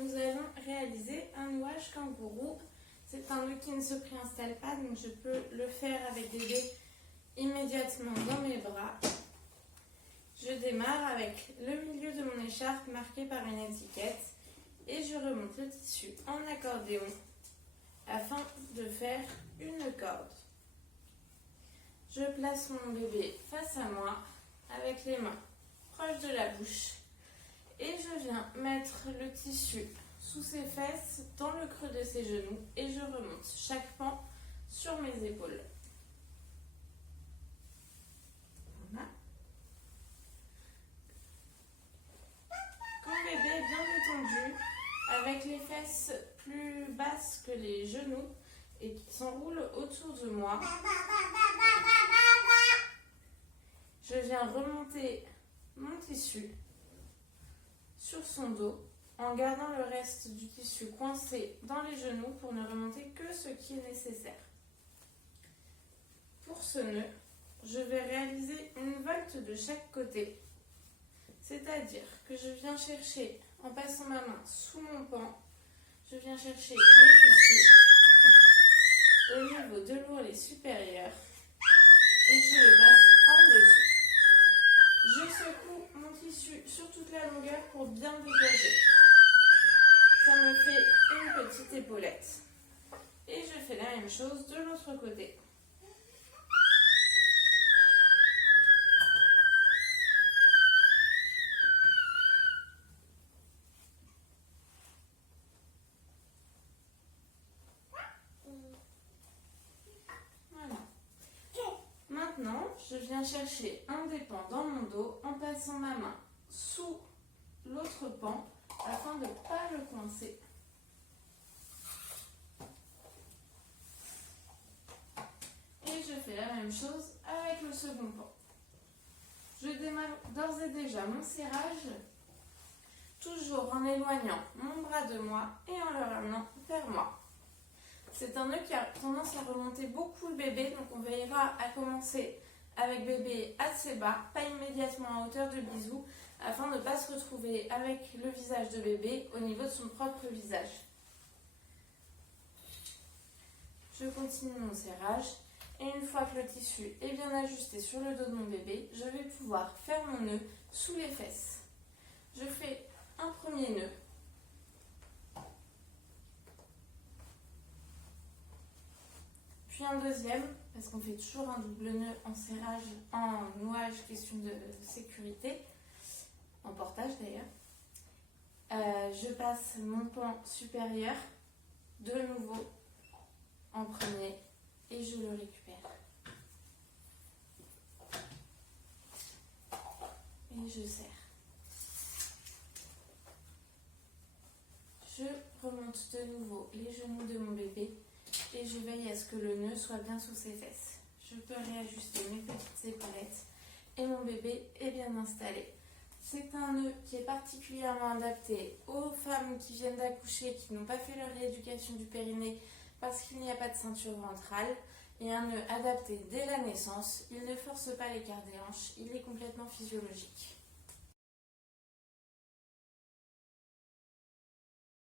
nous allons réaliser un nouage kangourou. C'est un nœud qui ne se préinstalle pas, donc je peux le faire avec bébé immédiatement dans mes bras. Je démarre avec le milieu de mon écharpe marqué par une étiquette et je remonte le tissu en accordéon afin de faire une corde. Je place mon bébé face à moi avec les mains proches de la bouche et je viens mettre le tissu sous ses fesses, dans le creux de ses genoux et je remonte chaque pan sur mes épaules. Voilà. Quand bébé est bien détendu, avec les fesses plus basses que les genoux et qui s'enroulent autour de moi, je viens remonter mon tissu sur son dos en gardant le reste du tissu coincé dans les genoux pour ne remonter que ce qui est nécessaire. Pour ce nœud, je vais réaliser une volte de chaque côté, c'est-à-dire que je viens chercher, en passant ma main sous mon pan, je viens chercher le tissu au niveau de l'ourlet supérieur et je le passe en dessous. Je secoue mon tissu sur toute la longueur pour bien dégager. Ça me fait une petite épaulette. Et je fais la même chose de l'autre côté. Voilà. Maintenant, je viens chercher un des pans dans mon dos en passant ma main sous l'autre pan afin de ne pas le coincer. Et je fais la même chose avec le second pan. Je démarre d'ores et déjà mon serrage, toujours en éloignant mon bras de moi et en le ramenant vers moi. C'est un nœud qui a tendance à remonter beaucoup le bébé, donc on veillera à commencer avec bébé assez bas, pas immédiatement à hauteur de bisou, afin de ne pas se retrouver avec le visage de bébé au niveau de son propre visage. Je continue mon serrage et une fois que le tissu est bien ajusté sur le dos de mon bébé, je vais pouvoir faire mon nœud sous les fesses. Je fais un premier nœud. Puis un deuxième, parce qu'on fait toujours un double nœud en serrage, en nouage, question de sécurité, en portage d'ailleurs. Je passe mon pan supérieur de nouveau en premier et je le récupère. Et je serre. Je remonte de nouveau les genoux de mon bébé et je veille à ce que le nœud soit bien sous ses fesses. Je peux réajuster mes petites épaulettes et mon bébé est bien installé. C'est un nœud qui est particulièrement adapté aux femmes qui viennent d'accoucher, qui n'ont pas fait leur rééducation du périnée parce qu'il n'y a pas de ceinture ventrale. Et un nœud adapté dès la naissance, il ne force pas l'écart des hanches, il est complètement physiologique.